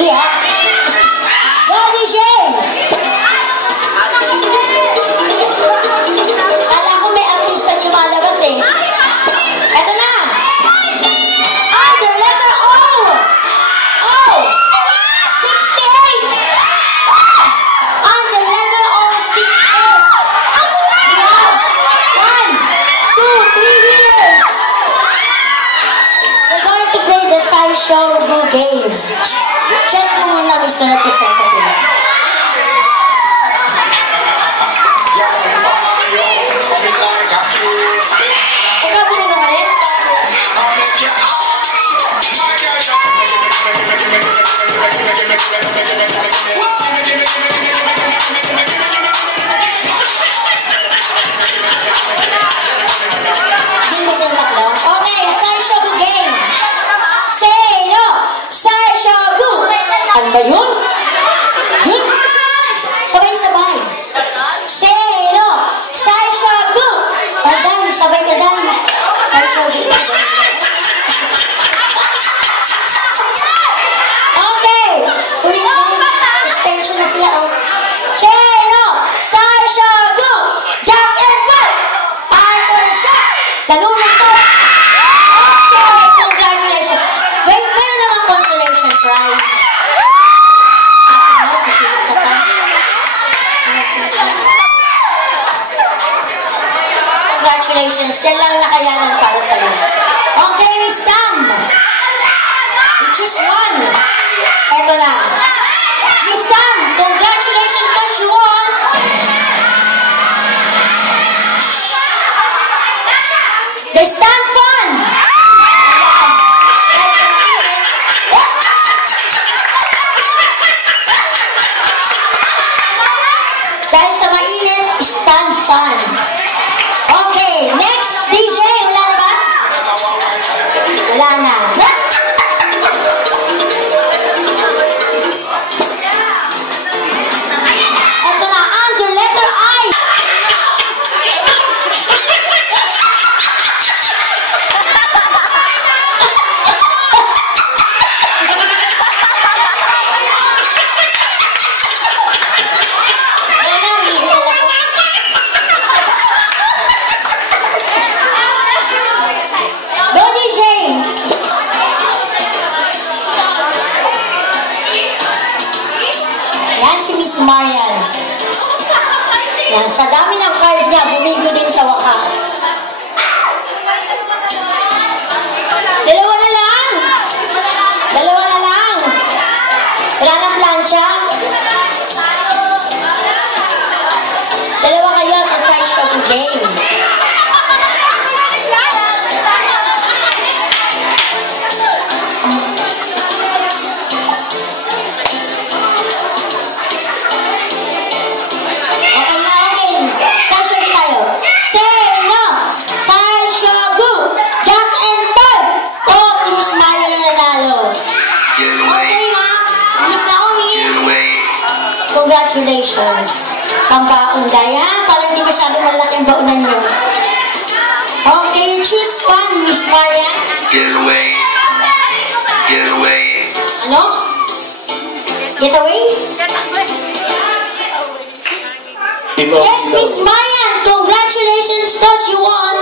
Iya. Body shame. Kala ko may artista lumalabas eh. Eto na. Under letter O. O. 68. Under letter O, 68. We have 1, 2, 3 winners. We're going to play the sideshow games. Check mo muna, Mr. Representative. Ikaw po rin naman eh? Hindi sa yung tatlo. Okay, sideshow game. Say no! Sideshow go! Ano ba yun? Yun? Sabay-sabay. Say no! Sideshow go! Tadan, sabay ka dan. Sideshow go. Okay! Ulit na yun. Extension na sila. Oh. Say no! Sideshow go! Jack and Paul! Ay ko na siya! Tanunod ko! Okay! Congratulations! Wait, meron naman consolation prize. Congratulations! Yan lang nakayanan para sa'yo. Okay, Miss Sam! You choose one. Eto lang. Miss Sam, congratulations because you won! The stand fun! Ayan. Dahil sa mainit, stand fun. Okay, next DJ, wala na ba? Wala na. Ito na, answer letter I. Body shame. Yan si Miss Marian. Yan, sa dami ng card niya, bumigo din sa wakas. Dalawa na lang. Dalawa na lang. Wala ng plancha. Dalawa kayo sa sideshow game. Congratulations. Pambaon daya. Parang hindi masyadong malaki ang baunan nyo. Okay, you choose one, Miss Marian. Get away. Get away. Ano? Get away? Yes, Miss Marian. Congratulations because you won